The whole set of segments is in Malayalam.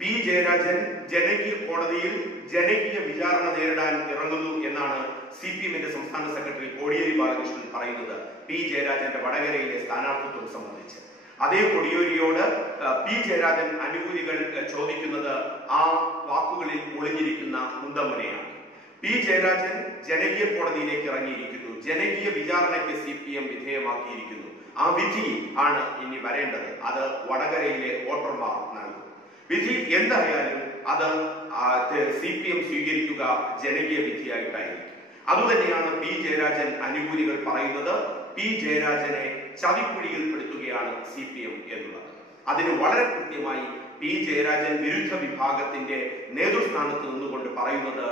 പി ജയരാജൻ ജനകീയ കോടതിയിൽ ജനകീയ വിചാരണ നേരിടാൻ ഇറങ്ങുന്നു എന്നാണ് സി പി എമ്മിന്റെ സംസ്ഥാന സെക്രട്ടറി കോടിയേരി ബാലകൃഷ്ണൻ പറയുന്നത്. പി ജയരാജന്റെ വടകരയിലെ സ്ഥാനാർത്ഥിത്വം സംബന്ധിച്ച്. അതേ കൊടിയേരിയോട് പി ജയരാജൻ അനുകൂലികൾ ചോദിക്കുന്നത് ആ വാക്കുകളിൽ ഒളിഞ്ഞിരിക്കുന്ന മുന്തമുനയാണ് പി ജയരാജൻ ജനകീയ കോടതിയിലേക്ക് ഇറങ്ങിയിരിക്കുന്നു. ജനകീയ വിചാരണയ്ക്ക് സി പി എം വിധേയമാക്കിയിരിക്കുന്നു. ആ വിധി ആണ് ഇനി വരേണ്ടത്. അത് വടകരയിലെ വോട്ടർമാർ വിധി എന്തായാലും അത് സി പി എം സ്വീകരിക്കുക ജനകീയ വിധിയായിട്ടായിരിക്കും. അതുതന്നെയാണ് പി ജയരാജൻ അനുകൂലികൾ പറയുന്നത്. പി ജയരാജനെ ചതിക്കുഴിയിൽ പെടുത്തുകയാണ് സി പി എം എന്നുള്ളത്. അതിന് വളരെ കൃത്യമായി പി ജയരാജൻ വിരുദ്ധ വിഭാഗത്തിന്റെ നേതൃസ്ഥാനത്ത് നിന്നുകൊണ്ട് പറയുന്നത്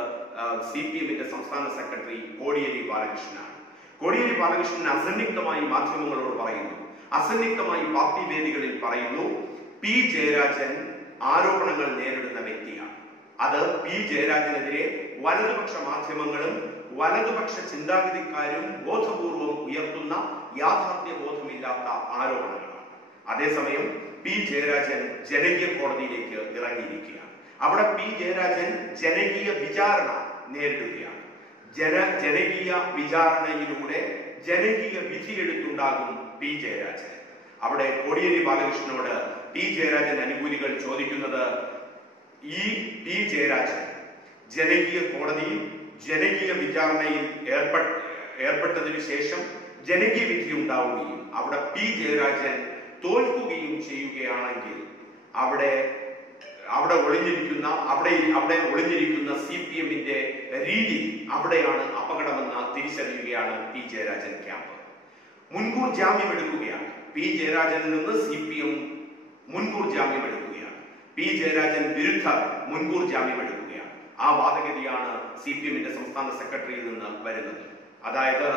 സി പി എമ്മിന്റെ സംസ്ഥാന സെക്രട്ടറി കോടിയേരി ബാലകൃഷ്ണനാണ്. കോടിയേരി ബാലകൃഷ്ണൻ അസന്നിഗ്ധമായി മാധ്യമങ്ങളോട് പറയുന്നു. അസന്നിഗ്ധമായി പാർട്ടി വേദികളിൽ പറയുന്നു പി ജയരാജൻ ആരോപണങ്ങൾ നേരിടുന്ന വ്യക്തിയാണ്. അത് പി ജയരാജനെതിരെ വലതുപക്ഷ മാധ്യമങ്ങളും വലതുപക്ഷ ചിന്താഗതിക്കാരും ബോധപൂർവം ഉയർത്തുന്ന യാഥാർത്ഥ്യ ബോധമില്ലാത്ത ആരോപണങ്ങളാണ്. അതേസമയം പി ജയരാജൻ ജനകീയ കോടതിയിലേക്ക് ഇറങ്ങിയിരിക്കുകയാണ്. അവിടെ പി ജയരാജൻ ജനകീയ വിചാരണ നേരിടുകയാണ്. ജന ജനകീയ വിചാരണയിലൂടെ ജനകീയ വിധിയെടുത്തുണ്ടാകും പി ജയരാജൻ. അവിടെ കോടിയേരി ബാലകൃഷ്ണനോട് പി ജയരാജൻ അനുകൂലികൾ ചോദിക്കുന്നത് ഈ ടി ജയരാജൻ ജനകീയ കോടതിയിൽ ജനകീയ വിചാരണയിൽ ഏർപ്പെട്ട ഏർപ്പെട്ടതിനു ശേഷം ജനകീയ വിധി ഉണ്ടാവുകയും അവിടെ പി ജയരാജൻ തോൽക്കുകയും ചെയ്യുകയാണെങ്കിൽ അവിടെ അവിടെ ഒളിഞ്ഞിരിക്കുന്ന അവിടെ അവിടെ ഒളിഞ്ഞിരിക്കുന്ന സി പി എമ്മിന്റെ രീതി അവിടെയാണ് അപകടമെന്ന് തിരിച്ചറിയുകയാണ് പി ജയരാജൻ ക്യാമ്പ്. മുൻകൂർ ജാമ്യം എടുക്കുകയാണ്. പി ജയരാജനിൽ നിന്ന് സി പി എം മുൻകൂർ ജാമ്യം എടുക്കുകയാണ് പി. ജയരാജൻ വിരുദ്ധ മുൻകൂർ ജാമ്യം എടുക്കുകയാണ് ആ വാദഗതിയാണ് സി പി എമ്മിന്റെ സംസ്ഥാന സെക്രട്ടറിയിൽ നിന്ന് വരുന്നത്. അതായത്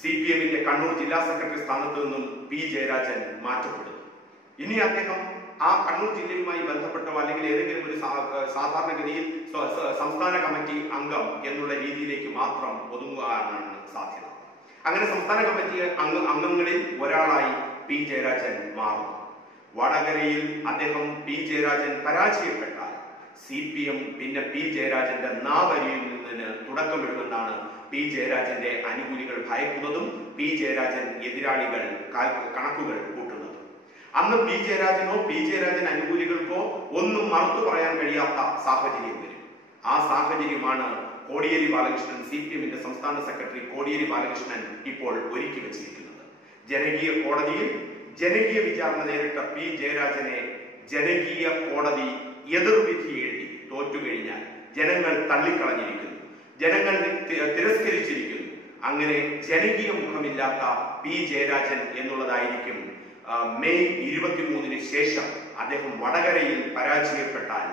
സി പി എമ്മിന്റെ കണ്ണൂർ ജില്ലാ സെക്രട്ടറി സ്ഥാനത്ത് നിന്നും പി. ജയരാജൻ മാറ്റപ്പെടുന്നു. ഇനി അദ്ദേഹം ആ കണ്ണൂർ ജില്ലയുമായി ബന്ധപ്പെട്ടോ അല്ലെങ്കിൽ ഏതെങ്കിലും ഒരു സാധാരണഗതിയിൽ സംസ്ഥാന കമ്മിറ്റി അംഗം എന്നുള്ള രീതിയിലേക്ക് മാത്രം ഒതുങ്ങുകയാണ് സാധ്യത. അങ്ങനെ സംസ്ഥാന കമ്മിറ്റി അംഗ അംഗങ്ങളിൽ ഒരാളായി പി. ജയരാജൻ മാറും വടകരയിൽ അദ്ദേഹം പി ജയരാജൻ പരാജയപ്പെട്ടാൽ സി പി എം പിന്നെ പി ജയരാജന്റെ നാവരിയിൽ നിന്നതിന് തുടക്കമിടുമെന്നാണ് പി ജയരാജന്റെ അനുകൂലികൾ ഭയക്കുന്നതും പി ജയരാജൻ എതിരാളികൾ കണക്കുകൾ കൂട്ടുന്നതും. അന്ന് പി ജയരാജനോ പി ജയരാജൻ അനുകൂലികൾക്കോ ഒന്നും മറുത്തു പറയാൻ കഴിയാത്ത സാഹചര്യം വരും. ആ സാഹചര്യമാണ് കോടിയേരി ബാലകൃഷ്ണൻ സി പി എമ്മിന്റെ സംസ്ഥാന സെക്രട്ടറി കോടിയേരി ബാലകൃഷ്ണൻ ഇപ്പോൾ ഒരുക്കി വെച്ചിരിക്കുന്നത്. ജനകീയ കോടതിയിൽ ജനകീയ വിചാരണ നേരിട്ട പി. ജയരാജനെ ജനകീയ കോടതി എതിർവിധി എഴുതി തോറ്റുകഴിഞ്ഞാൽ ജനങ്ങൾ തള്ളിക്കളഞ്ഞിരിക്കുന്നു. ജനങ്ങൾ തിരസ്കരിച്ചിരിക്കുന്നു. അങ്ങനെ ജനകീയ മുഖമില്ലാത്ത പി. ജയരാജൻ എന്നുള്ളതായിരിക്കും മെയ് ഇരുപത്തിമൂന്നിന് ശേഷം അദ്ദേഹം വടകരയിൽ പരാജയപ്പെട്ടാൽ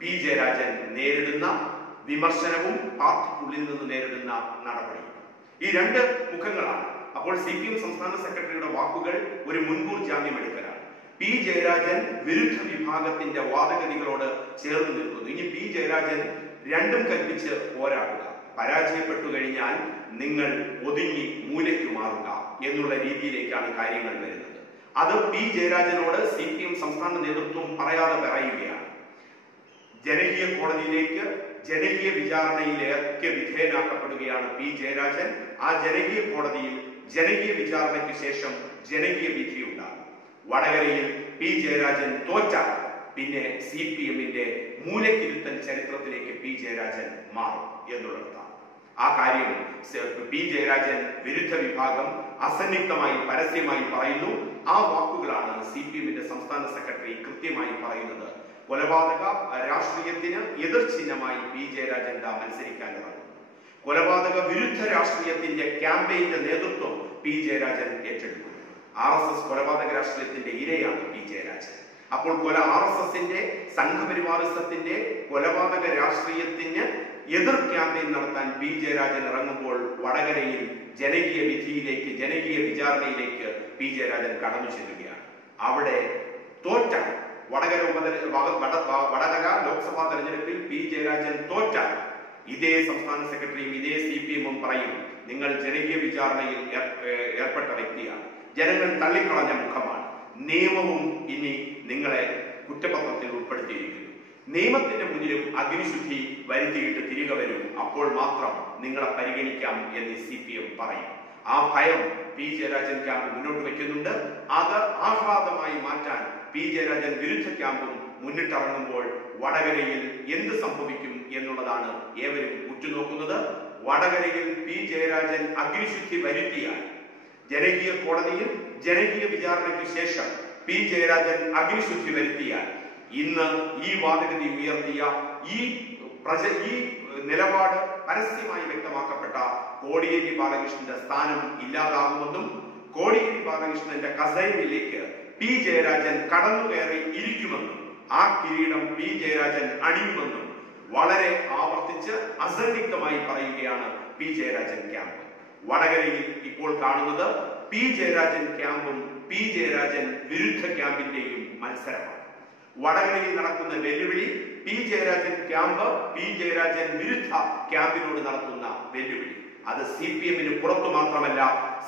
പി. ജയരാജൻ നേരിടുന്ന വിമർശനവും പാർട്ടിക്കുള്ളിൽ നിന്ന് നേരിടുന്ന നടപടി ഈ രണ്ട് മുഖങ്ങളാണ് അപ്പോൾ സി പി എം സംസ്ഥാന സെക്രട്ടറിയുടെ വാക്കുകൾ ഒരു മുൻകൂർ ജാമ്യം എടുക്കലാണ് പി ജയരാജൻ വിരുദ്ധ വിഭാഗത്തിന്റെ വാദഗതികളോട് ചേർന്ന് നിൽക്കുന്നു. ഇനി പി ജയരാജൻ രണ്ടും കൽപ്പിച്ച് പോരാടുക. പരാജയപ്പെട്ടു കഴിഞ്ഞാൽ നിങ്ങൾ ഒതുങ്ങി മൂലയ്ക്ക് മാറുക എന്നുള്ള രീതിയിലേക്കാണ് കാര്യങ്ങൾ വരുന്നത്. അത് പി ജയരാജനോട് സി പി എം സംസ്ഥാന നേതൃത്വം പറയാതെ പറയുകയാണ്. ജനകീയ കോടതിയിലേക്ക് ജനകീയ വിചാരണയിലേക്ക് വിധേയനാക്കപ്പെടുകയാണ് പി ജയരാജൻ. ആ ജനകീയ കോടതിയിൽ ജനകീയ വിചാരണയ്ക്ക് ശേഷം ജനകീയ വിധിയുണ്ടാകും. വടകരയിൽ പി ജയരാജൻ തോറ്റ പിന്നെ സി പി എമ്മിന്റെ മൂലക്കിരുത്തൽ ചരിത്രത്തിലേക്ക് പി ജയരാജൻ മാറും എന്നുള്ളതാണ്. ആ കാര്യം പി ജയരാജൻ വിരുദ്ധ വിഭാഗം അസന്നിഗ്ധമായി പരസ്യമായി പറയുന്നു. ആ വാക്കുകളാണ് സി പി എമ്മിന്റെ സംസ്ഥാന സെക്രട്ടറി കൃത്യമായി പറയുന്നത്. കൊലപാതക രാഷ്ട്രീയത്തിന് എതിർ ചിഹ്നമായി പി ജയരാജൻ മത്സരിക്കാൻ ഇറങ്ങുന്നു കൊലപാതക വിരുദ്ധ രാഷ്ട്രീയത്തിന്റെ ക്യാമ്പയിന്റെ നേതൃത്വം പി ജയരാജൻ ഏറ്റെടുത്തു ആർ എസ് എസ് കൊലപാതക രാഷ്ട്രീയത്തിന്റെ ഇരയാണ് പി ജയരാജൻ. അപ്പോൾ കൊല ആർ എസ് എസിന്റെ സംഘപരിവാറിസത്തിന്റെ കൊലപാതക രാഷ്ട്രീയത്തിന് എതിർ ക്യാമ്പയിൻ നടത്താൻ പി ജയരാജൻ ഇറങ്ങുമ്പോൾ വടകരയിൽ ജനകീയ വിധിയിലേക്ക് ജനകീയ വിചാരണയിലേക്ക് പി ജയരാജൻ കടന്നു ചെല്ലുകയാണ്. അവിടെ തോറ്റ വടകര ഉപതെര വടകര ലോക്സഭാ തെരഞ്ഞെടുപ്പിൽ പി ജയരാജൻ തോറ്റാൽ ഇതേ സംസ്ഥാന സെക്രട്ടറിയും ഇതേ സി പി എമ്മും പറയും നിങ്ങൾ ജനകീയ വിചാരണയിൽ ഏർ- ഏർ- ഏർപ്പെട്ട വ്യക്തിയാണ്. ജനങ്ങൾ തള്ളിക്കളഞ്ഞ മുഖമാണ്. നിയമവും ഇനി നിങ്ങളെ കുറ്റപത്രത്തിൽ ഉൾപ്പെടുത്തിയിരിക്കുന്നു. നിയമത്തിന്റെ മുന്നിലും അഗ്നിശുദ്ധി വരുത്തിയിട്ട് തിരികെ വരും. അപ്പോൾ മാത്രം നിങ്ങളെ പരിഗണിക്കാം എന്ന് സി പി എം പറയും. ആ ഭയം പി ജയരാജൻ ക്യാമ്പ് മുന്നോട്ട് വെക്കുന്നുണ്ട് അത് ആഹ്ലാദമായി മാറ്റാൻ പി ജയരാജൻ വിരുദ്ധ ക്യാമ്പും മുന്നിട്ടിറങ്ങുമ്പോൾ വടകരയിൽ എന്ത് സംഭവിക്കും എന്നുള്ളതാണ് ഏവരും ഉറ്റുനോക്കുന്നത്. വടകരയിൽ പി ജയരാജൻ അഗ്നിശുദ്ധി വരുത്തിയാൽ ജനകീയ കോടതിയിൽ ജനകീയ വിചാരണയ്ക്ക് ശേഷം പി ജയരാജൻ അഗ്നിശുദ്ധി വരുത്തിയാൽ ഇന്ന് ഈ വാദഗതി ഉയർത്തിയ ഈ പ്രജ ഈ നിലപാട് പരസ്യമായി വ്യക്തമാക്കപ്പെട്ട കോടിയേരി ബാലകൃഷ്ണന്റെ സ്ഥാനം ഇല്ലാതാകുമെന്നും കോടിയേരി ബാലകൃഷ്ണന്റെ കസേരയിലേക്ക് പി ജയരാജൻ കടന്നു കയറി ഇരിക്കുമെന്നും ആ കിരീടം പി ജയരാജൻ അണിയുമെന്നും വളരെ ആവർത്തിച്ച് അസന്നിഗ്ധമായി പറയുകയാണ് പി ജയരാജൻ ക്യാമ്പ്. വടകരയിൽ ഇപ്പോൾ കാണുന്നത് പി ജയരാജൻ ക്യാമ്പും പി ജയരാജൻ വിരുദ്ധ ക്യാമ്പിന്റെയും മത്സരമാണ്. വടകരയിൽ നടക്കുന്ന വെല്ലുവിളി P Jayarajan camp P Jayarajan വിരുദ്ധ ക്യാമ്പിനോട് നടത്തുന്ന വെല്ലുവിളി. അത് സി പി എമ്മിന് പുറത്തു മാത്രമല്ല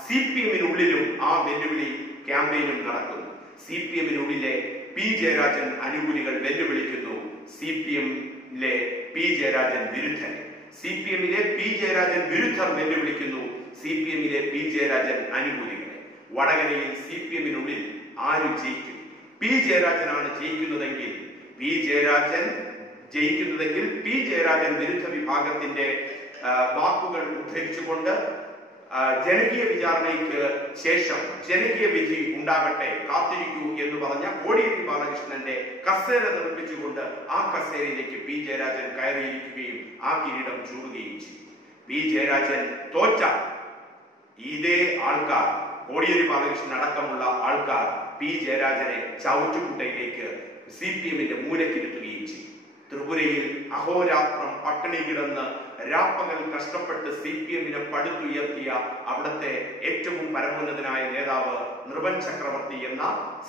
സി പി എമ്മിനുള്ളിലും ആ വെല്ലുവിളി ക്യാമ്പയിനും നടക്കുന്നു. സി പി എമ്മിനുള്ളിലെ പി ജയരാജൻ അനുകൂലികൾ വെല്ലുവിളിക്കുന്നു. സി പി എമ്മിലെ പി ജയരാജൻ വിരുദ്ധൻ. സി പി എമ്മിലെ പി ജയരാജൻ വിരുദ്ധർ വെല്ലുവിളിക്കുന്നു. സി പി എമ്മിലെ പി ജയരാജൻ അനുകൂലികളെ. വടകരയിൽ സി പി എമ്മിനുള്ളിൽ ആര് ജയിക്കും? പി ജയരാജനാണ് ജയിക്കുന്നതെങ്കിൽ പി ജയരാജൻ ജയിക്കുന്നതെങ്കിൽ പി ജയരാജൻ വിരുദ്ധ വിഭാഗത്തിന്റെ വാക്കുകൾ ഉദ്ധരിച്ചുകൊണ്ട് ജനകീയ വിചാരണയ്ക്ക് ശേഷം ജനകീയ വിധി ഉണ്ടാകട്ടെ കാത്തിരിക്കൂ എന്ന് പറഞ്ഞ കോടിയേരി ബാലകൃഷ്ണന്റെ കസേര നിർമ്മിച്ചുകൊണ്ട് ആ കസേരയിലേക്ക് പി ജയരാജൻ കയറിയിരിക്കുകയും ആ കിരീടം ചൂടുകയും ചെയ്തു. പി ജയരാജൻ തോറ്റ ഇതേ ആൾക്കാർ കോടിയേരി ബാലകൃഷ്ണൻ അടക്കമുള്ള ആൾക്കാർ പി ജയരാജനെ ചവറ്റുകുട്ടയിലേക്ക് സി. പി. എമ്മിന്റെ മൂലക്കിരുത്തുകയും ചെയ്തു. ത്രിപുരയിൽ അഹോരാത്രം പട്ടിണി കിടന്ന് രാപ്പകൽ കഷ്ടപ്പെട്ട് സി പി എമ്മിനെ പടുത്തുയർത്തിയ അവിടുത്തെ ഏറ്റവും പരമോന്നതനായ നേതാവ് നൃപൻ ചക്രവർത്തി എന്ന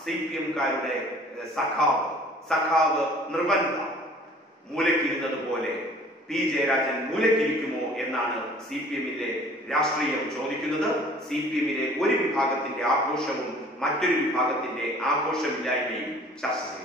സി പി എംകാരുടെ സഖാവ്. സഖാവ് നിർബന്ധ മൂലക്കിരുന്നത് പോലെ പി ജയരാജൻ മൂലക്കിരിക്കുമോ എന്നാണ് സി പി എമ്മിലെ രാഷ്ട്രീയം ചോദിക്കുന്നത്. സി പി എമ്മിലെ ഒരു വിഭാഗത്തിന്റെ ആഘോഷവും മറ്റൊരു വിഭാഗത്തിന്റെ ആഘോഷമില്ലായ്മയും ചർച്ച ചെയ്യുന്നത്